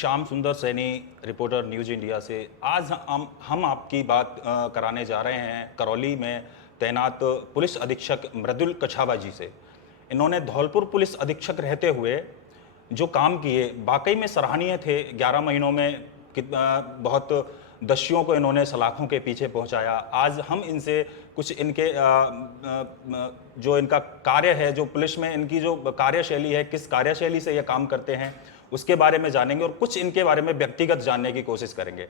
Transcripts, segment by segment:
श्याम सुंदर Saini, reporter news India से। आज हम आपकी बात कराने जा रहे हैं करौली में तैनात पुलिस अधीक्षक मृदुल कछावा जी से। इन्होंने धौलपुर पुलिस अधीक्षक रहते हुए जो काम किए वाकई में सराहनीय थे। 11 महीनों में बहुत दस्युओं को इन्होंने सलाखों के पीछे पहुंचाया। आज हम इनसे कुछ इनके जो इनका कार्य है, जो पुलिस में इनकी जो कार्यशैली है, किस कार्यशैली से ये काम करते हैं, उसके बारे में जानेंगे और कुछ इनके बारे में व्यक्तिगत जानने की कोशिश करेंगे।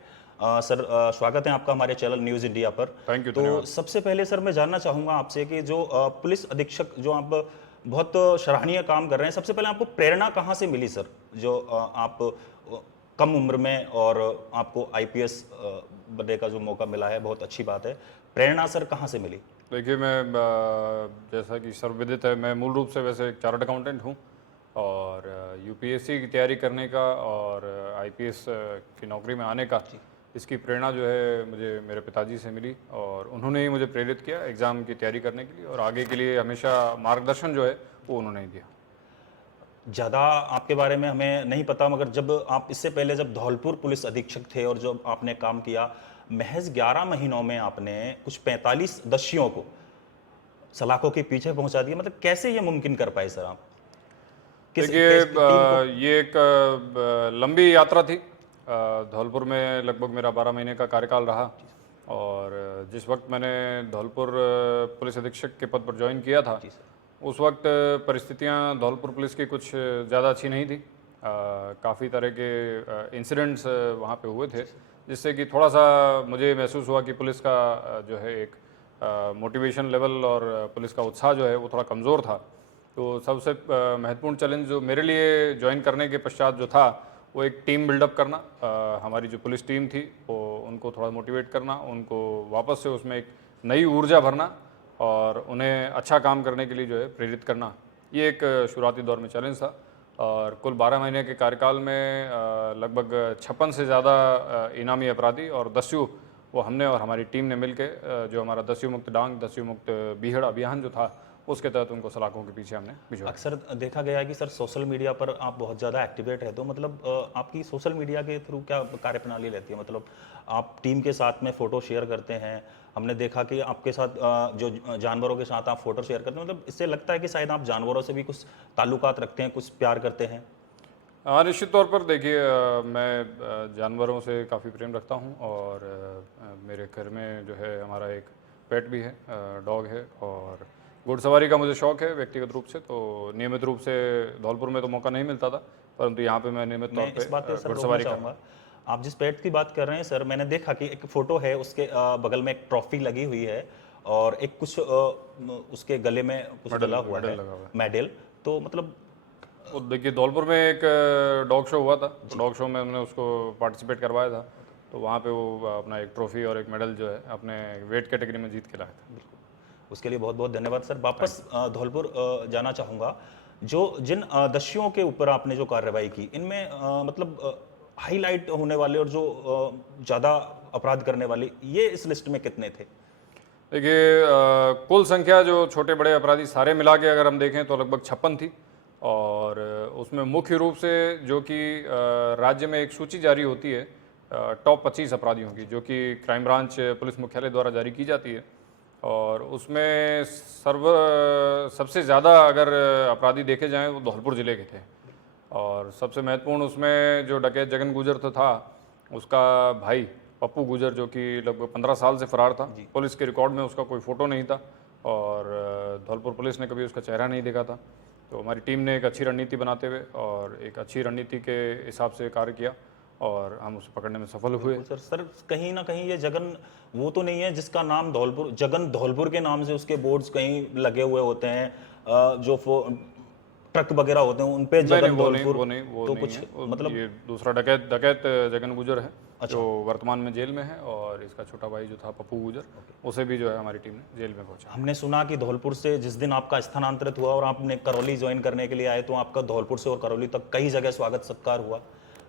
सर, स्वागत है आपका हमारे चैनल न्यूज़ इंडिया पर। Thank you. तो सबसे पहले सर मैं जानना चाहूँगा आपसे कि जो पुलिस अधीक्षक जो आप बहुत सराहनीय काम कर रहे हैं, सबसे पहले आपको प्रेरणा कहाँ से मिली सर? जो आप कम उम्र में और आपको आईपीएस बनने का जो मौका मिला है, बहुत अच्छी बात है। प्रेरणा सर कहाँ से मिली? देखिए, मैं जैसा कि सर्वविदित है, मैं मूल रूप से वैसे एक चार्टर्ड अकाउंटेंट हूँ और यूपीएससी की तैयारी करने का और आईपीएस की नौकरी में आने का इसकी प्रेरणा जो है मुझे मेरे पिताजी से मिली और उन्होंने ही मुझे प्रेरित किया एग्ज़ाम की तैयारी करने के लिए और आगे के लिए हमेशा मार्गदर्शन जो है वो उन्होंने ही दिया। ज़्यादा आपके बारे में हमें नहीं पता, मगर जब आप इससे पहले जब धौलपुर पुलिस अधीक्षक थे और जब आपने काम किया, महज 11 महीनों में आपने कुछ 45 दस्युओं को सलाखों के पीछे पहुंचा दिया। मतलब कैसे ये मुमकिन कर पाए सर आप? देखिए, ये एक लंबी यात्रा थी। धौलपुर में लगभग मेरा 12 महीने का कार्यकाल रहा और जिस वक्त मैंने धौलपुर पुलिस अधीक्षक के पद पर ज्वाइन किया था, उस वक्त परिस्थितियां धौलपुर पुलिस की कुछ ज़्यादा अच्छी नहीं थी। काफ़ी तरह के इंसिडेंट्स वहाँ पे हुए थे, जिससे कि थोड़ा सा मुझे महसूस हुआ कि पुलिस का जो है एक मोटिवेशन लेवल और पुलिस का उत्साह जो है वो थोड़ा कमज़ोर था। तो सबसे महत्वपूर्ण चैलेंज जो मेरे लिए ज्वाइन करने के पश्चात जो था, वो एक टीम बिल्डअप करना। हमारी जो पुलिस टीम थी वो उनको थोड़ा मोटिवेट करना, उनको वापस से उसमें एक नई ऊर्जा भरना और उन्हें अच्छा काम करने के लिए जो है प्रेरित करना। ये एक शुरुआती दौर में चैलेंज था और कुल 12 महीने के कार्यकाल में लगभग 56 से ज़्यादा इनामी अपराधी और दस्यु वो हमने और हमारी टीम ने मिलकर जो हमारा दस्यु मुक्त डांग, दस्यु मुक्त बीहड़ अभियान जो था, उसके तहत उनको सलाखों के पीछे हमने भिजवाया। अक्सर देखा गया है कि सर सोशल मीडिया पर आप बहुत ज़्यादा एक्टिवेट है, तो मतलब आपकी सोशल मीडिया के थ्रू क्या कार्यप्रणाली रहती है? मतलब आप टीम के साथ में फ़ोटो शेयर करते हैं, हमने देखा कि आपके साथ जो जानवरों के साथ आप फ़ोटो शेयर करते हैं, मतलब इससे लगता है कि शायद आप जानवरों से भी कुछ ताल्लुकात रखते हैं, कुछ प्यार करते हैं। हाँ, निश्चित तौर पर देखिए, मैं जानवरों से काफ़ी प्रेम रखता हूँ और मेरे घर में जो है हमारा एक पेट भी है, डॉग है और घुड़सवारी का मुझे शौक़ है व्यक्तिगत रूप से। तो नियमित रूप से धौलपुर में तो मौका नहीं मिलता था, परंतु यहाँ पे मैं नियमित तौर मैं इस बात पे पे सर रोकना घुड़सवारी कर रहा चाहूँगा। हूँ। आप जिस पेट की बात कर रहे हैं सर, मैंने देखा कि एक फ़ोटो है, उसके बगल में एक ट्रॉफी लगी हुई है और एक कुछ उसके गले में कुछ मेडल डला हुआ मेडल है, लगा हुआ है। मेडल। तो मतलब वो देखिए, धौलपुर में एक डॉग शो हुआ था, तो डॉग शो में हमने उसको पार्टिसिपेट करवाया था। तो वहाँ पे वो अपना एक ट्रॉफी और एक मेडल जो है अपने वेट कैटेगरी में जीत के लाया था। उसके लिए बहुत बहुत धन्यवाद सर। वापस धौलपुर जाना चाहूँगा। जो जिन दस्युओं के ऊपर आपने जो कार्रवाई की, इनमें मतलब हाईलाइट होने वाले और जो ज़्यादा अपराध करने वाले, ये इस लिस्ट में कितने थे? देखिए, कुल संख्या जो छोटे बड़े अपराधी सारे मिला के अगर हम देखें तो लगभग 56 थी और उसमें मुख्य रूप से जो कि राज्य में एक सूची जारी होती है टॉप 25 अपराधियों की, जो कि क्राइम ब्रांच पुलिस मुख्यालय द्वारा जारी की जाती है और उसमें सबसे ज़्यादा अगर अपराधी देखे जाएं वो धौलपुर ज़िले के थे और सबसे महत्वपूर्ण उसमें जो डकैत जगन गुजर था, उसका भाई पप्पू गुजर, जो कि लगभग 15 साल से फरार था। पुलिस के रिकॉर्ड में उसका कोई फ़ोटो नहीं था और धौलपुर पुलिस ने कभी उसका चेहरा नहीं देखा था। तो हमारी टीम ने एक अच्छी रणनीति बनाते हुए और एक अच्छी रणनीति के हिसाब से कार्य किया और हम उसे पकड़ने में सफल हुए। सर कहीं ना कहीं ये जगन वो तो नहीं है जिसका नाम धौलपुर, जगन धौलपुर के नाम से उसके बोर्ड्स कहीं लगे हुए होते हैं, जो ट्रक वगैरह होते हैं उन पे नहीं नहीं, जगन वो नहीं धौलपुर, वो नहीं वो तो नहीं कुछ है। मतलब ये दूसरा डकैत डकैत जगन गुजर है, जो वर्तमान में जेल में है और इसका छोटा भाई जो था पप्पू गुजर, उसे भी जो है हमारी टीम ने जेल में पहुंचा। हमने सुना कि धौलपुर से जिस दिन आपका स्थानांतरित हुआ और आपने करौली ज्वाइन करने के लिए आए, तो आपका धौलपुर से और करौली तक कई जगह स्वागत सत्कार हुआ।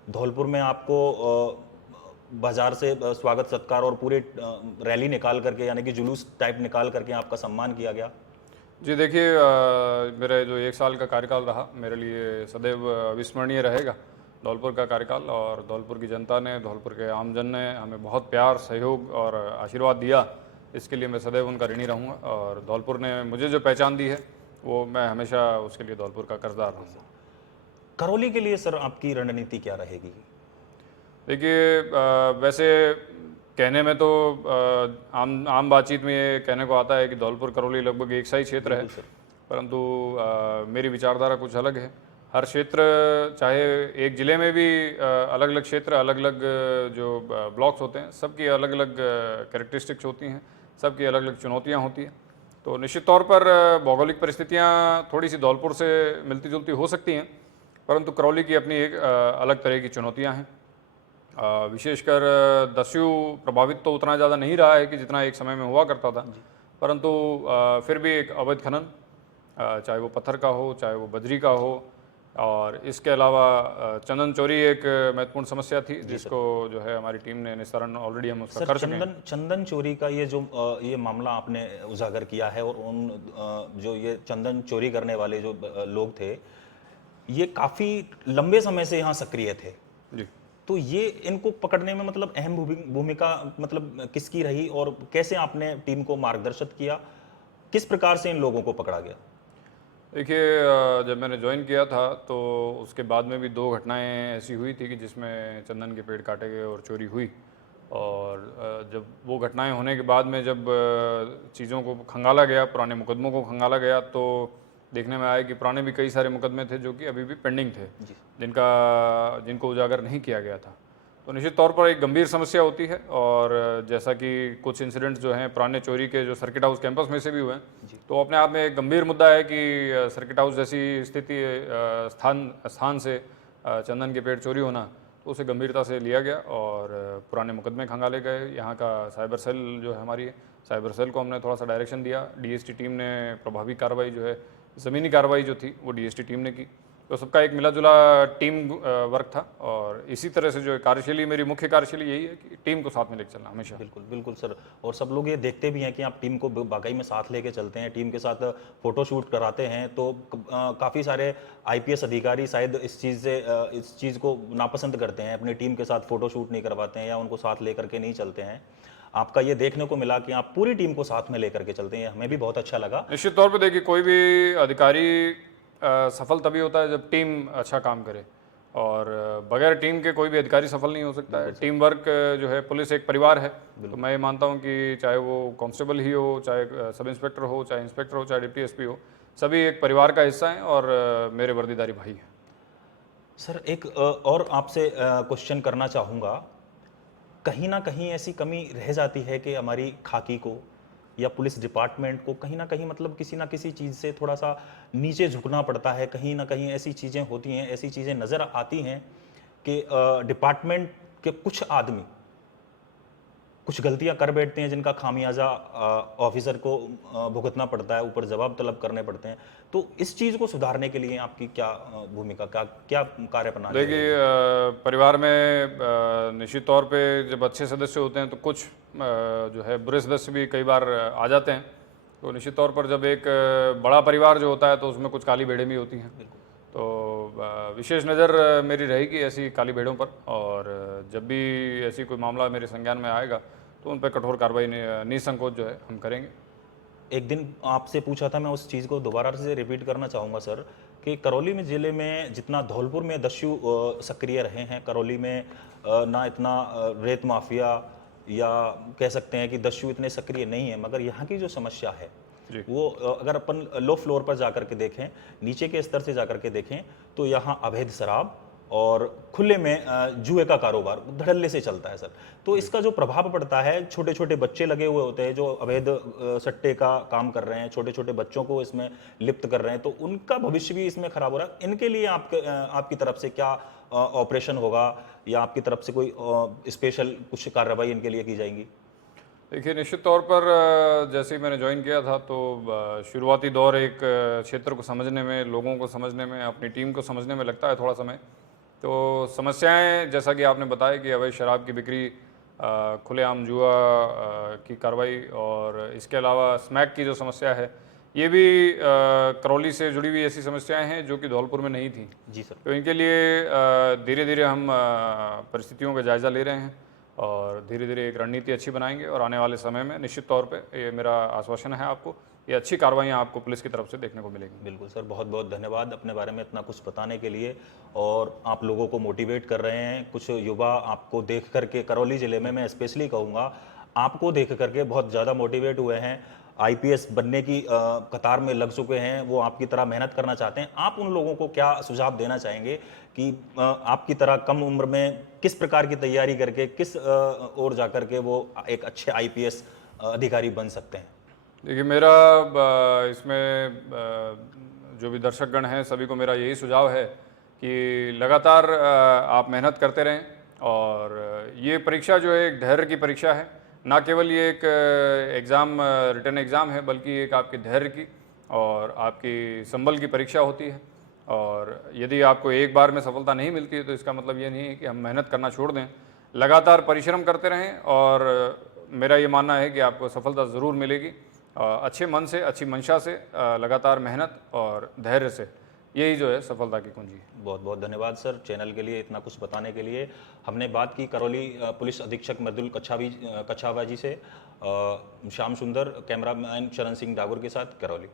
धौलपुर में आपको बाजार से स्वागत सत्कार और पूरे रैली निकाल करके, यानी कि जुलूस टाइप निकाल करके आपका सम्मान किया गया। जी देखिए, मेरा जो 1 साल का कार्यकाल रहा मेरे लिए सदैव अविस्मरणीय रहेगा धौलपुर का कार्यकाल, और धौलपुर की जनता ने, धौलपुर के आमजन ने हमें बहुत प्यार, सहयोग और आशीर्वाद दिया। इसके लिए मैं सदैव उनका ऋणी रहूँगा, और धौलपुर ने मुझे जो पहचान दी है वो मैं हमेशा उसके लिए धौलपुर का कर्जदार रहूँगा। करौली के लिए सर आपकी रणनीति क्या रहेगी? देखिए, वैसे कहने में तो आम बातचीत में ये कहने को आता है कि धौलपुर करौली लगभग एक सा ही क्षेत्र है, परंतु मेरी विचारधारा कुछ अलग है। हर क्षेत्र, चाहे एक ज़िले में भी अलग अलग क्षेत्र, अलग अलग जो ब्लॉक्स होते हैं, सबकी अलग अलग कैरेक्टरिस्टिक्स होती हैं, सबकी अलग अलग चुनौतियाँ होती हैं। तो निश्चित तौर पर भौगोलिक परिस्थितियाँ थोड़ी सी धौलपुर से मिलती जुलती हो सकती हैं, परंतु करौली की अपनी एक अलग तरह की चुनौतियाँ हैं। विशेषकर दस्यु प्रभावित तो उतना ज़्यादा नहीं रहा है कि जितना एक समय में हुआ करता था, परंतु फिर भी एक अवैध खनन, चाहे वो पत्थर का हो, चाहे वो बजरी का हो, और इसके अलावा चंदन चोरी एक महत्वपूर्ण समस्या थी, जिसको जो है हमारी टीम ने निस्तारण ऑलरेडी हम उसका कर चुके हैं। चंदन चोरी का ये जो ये मामला आपने उजागर किया है, और उन जो ये चंदन चोरी करने वाले जो लोग थे, ये काफी लंबे समय से यहाँ सक्रिय थे जी। तो ये इनको पकड़ने में मतलब अहम भूमिका मतलब किसकी रही, और कैसे आपने टीम को मार्गदर्शित किया, किस प्रकार से इन लोगों को पकड़ा गया? देखिए, जब मैंने ज्वाइन किया था तो उसके बाद में भी 2 घटनाएं ऐसी हुई थी कि जिसमें चंदन के पेड़ काटे गए और चोरी हुई। और जब वो घटनाएं होने के बाद में जब चीज़ों को खंगाला गया, पुराने मुकदमों को खंगाला गया, तो देखने में आया कि पुराने भी कई सारे मुकदमे थे जो कि अभी भी पेंडिंग थे, जिनको उजागर नहीं किया गया था। तो निश्चित तौर पर एक गंभीर समस्या होती है, और जैसा कि कुछ इंसिडेंट्स जो हैं पुराने चोरी के जो सर्किट हाउस कैंपस में से भी हुए हैं, तो अपने आप में एक गंभीर मुद्दा है कि सर्किट हाउस जैसी स्थिति स्थान से चंदन के पेड़ चोरी होना, तो उसे गंभीरता से लिया गया और पुराने मुकदमे खंगाले गए। यहाँ का साइबर सेल जो है हमारी, साइबर सेल को हमने थोड़ा सा डायरेक्शन दिया। डीएसटी टीम ने प्रभावी कार्रवाई जो है, ज़मीनी कार्रवाई जो थी वो डीएसटी टीम ने की। तो सबका एक मिला जुला टीम वर्क था, और इसी तरह से जो कार्यशैली, मेरी मुख्य कार्यशैली यही है कि टीम को साथ में लेकर चलना हमेशा। बिल्कुल बिल्कुल सर, और सब लोग ये देखते भी हैं कि आप टीम को वाकई में साथ लेके चलते हैं, टीम के साथ फोटो शूट कराते हैं, तो काफ़ी सारे आईपीएस अधिकारी शायद इस चीज़ को नापसंद करते हैं, अपनी टीम के साथ फोटो शूट नहीं करवाते हैं या उनको साथ लेकर के नहीं चलते हैं। आपका ये देखने को मिला कि आप पूरी टीम को साथ में लेकर के चलते हैं, हमें भी बहुत अच्छा लगा। निश्चित तौर पर देखिए, कोई भी अधिकारी सफल तभी होता है जब टीम अच्छा काम करे, और बगैर टीम के कोई भी अधिकारी सफल नहीं हो सकता है। टीम वर्क जो है, पुलिस एक परिवार है, तो मैं ये मानता हूँ कि चाहे वो कांस्टेबल ही हो, चाहे सब इंस्पेक्टर हो, चाहे इंस्पेक्टर हो, चाहे डिप्टी एसपी हो, सभी एक परिवार का हिस्सा हैं और मेरे वर्दीधारी भाई हैं। सर एक और आपसे क्वेश्चन करना चाहूँगा, कहीं ना कहीं ऐसी कमी रह जाती है कि हमारी खाकी को या पुलिस डिपार्टमेंट को कहीं ना कहीं मतलब किसी ना किसी चीज़ से थोड़ा सा नीचे झुकना पड़ता है, कहीं ना कहीं ऐसी चीज़ें होती हैं, ऐसी चीज़ें नज़र आती हैं कि डिपार्टमेंट के कुछ आदमी कुछ गलतियां कर बैठते हैं जिनका खामियाजा ऑफिसर को भुगतना पड़ता है, ऊपर जवाब तलब करने पड़ते हैं। तो इस चीज़ को सुधारने के लिए आपकी क्या भूमिका, क्या कार्य प्रणाली? देखिए, परिवार में निश्चित तौर पे जब अच्छे सदस्य होते हैं तो कुछ जो है बुरे सदस्य भी कई बार आ जाते हैं। तो निश्चित तौर पर जब एक बड़ा परिवार जो होता है तो उसमें कुछ काली भेड़ें भी होती हैं। तो विशेष नज़र मेरी रहेगी ऐसी काली भेड़ों पर, और जब भी ऐसी कोई मामला मेरे संज्ञान में आएगा तो उन पर कठोर कार्रवाई निसंकोच जो है हम करेंगे। एक दिन आपसे पूछा था, मैं उस चीज़ को दोबारा से रिपीट करना चाहूँगा सर, कि करौली में ज़िले में जितना धौलपुर में दस्यु सक्रिय रहे हैं, करौली में ना इतना रेत माफिया या कह सकते हैं कि दस्यु इतने सक्रिय नहीं है, मगर यहाँ की जो समस्या है वो अगर अपन लो फ्लोर पर जाकर के देखें, नीचे के स्तर से जाकर के देखें, तो यहाँ अवैध शराब और खुले में जुए का कारोबार धड़ल्ले से चलता है सर। तो इसका जो प्रभाव पड़ता है, छोटे छोटे बच्चे लगे हुए होते हैं जो अवैध सट्टे का काम कर रहे हैं, छोटे छोटे बच्चों को इसमें लिप्त कर रहे हैं, तो उनका भविष्य भी इसमें खराब हो रहा है। इनके लिए आपकी तरफ से क्या ऑपरेशन होगा, या आपकी तरफ से कोई स्पेशल कुछ कार्रवाई इनके लिए की जाएंगी? देखिए, निश्चित तौर पर जैसे ही मैंने ज्वाइन किया था तो शुरुआती दौर एक क्षेत्र को समझने में, लोगों को समझने में, अपनी टीम को समझने में लगता है थोड़ा समय। तो समस्याएं जैसा कि आपने बताया कि अवैध शराब की बिक्री, खुलेआम जुआ की कार्रवाई, और इसके अलावा स्मैक की जो समस्या है, ये भी करौली से जुड़ी हुई ऐसी समस्याएं हैं जो कि धौलपुर में नहीं थी। जी सर। तो इनके लिए धीरे धीरे हम परिस्थितियों का जायज़ा ले रहे हैं और धीरे धीरे एक रणनीति अच्छी बनाएंगे और आने वाले समय में निश्चित तौर पे ये मेरा आश्वासन है आपको, ये अच्छी कार्रवाइयाँ आपको पुलिस की तरफ से देखने को मिलेगी। बिल्कुल सर, बहुत बहुत धन्यवाद अपने बारे में इतना कुछ बताने के लिए, और आप लोगों को मोटिवेट कर रहे हैं। कुछ युवा आपको देख करके, करौली ज़िले में मैं स्पेशली कहूँगा, आपको देख करके बहुत ज़्यादा मोटिवेट हुए हैं, आईपीएस बनने की कतार में लग चुके हैं, वो आपकी तरह मेहनत करना चाहते हैं। आप उन लोगों को क्या सुझाव देना चाहेंगे कि आपकी तरह कम उम्र में किस प्रकार की तैयारी करके, किस ओर जा कर के वो एक अच्छे आईपीएस अधिकारी बन सकते हैं? देखिए, मेरा इसमें जो भी दर्शकगण हैं सभी को मेरा यही सुझाव है कि लगातार आप मेहनत करते रहें, और ये परीक्षा जो है एक धैर्य की परीक्षा है, ना केवल ये एक एग्ज़ाम, रिटन एग्ज़ाम है, बल्कि एक आपके धैर्य की और आपकी संबल की परीक्षा होती है। और यदि आपको एक बार में सफलता नहीं मिलती है तो इसका मतलब ये नहीं है कि हम मेहनत करना छोड़ दें। लगातार परिश्रम करते रहें और मेरा ये मानना है कि आपको सफलता ज़रूर मिलेगी। अच्छे मन से, अच्छी मंशा से, लगातार मेहनत और धैर्य से, यही जो है सफलता की कुंजी है। बहुत बहुत धन्यवाद सर, चैनल के लिए इतना कुछ बताने के लिए। हमने बात की करौली पुलिस अधीक्षक मृदुल कच्छावा जी से। श्याम सुंदर, कैमरामैन शरण सिंह डागुर के साथ, करौली।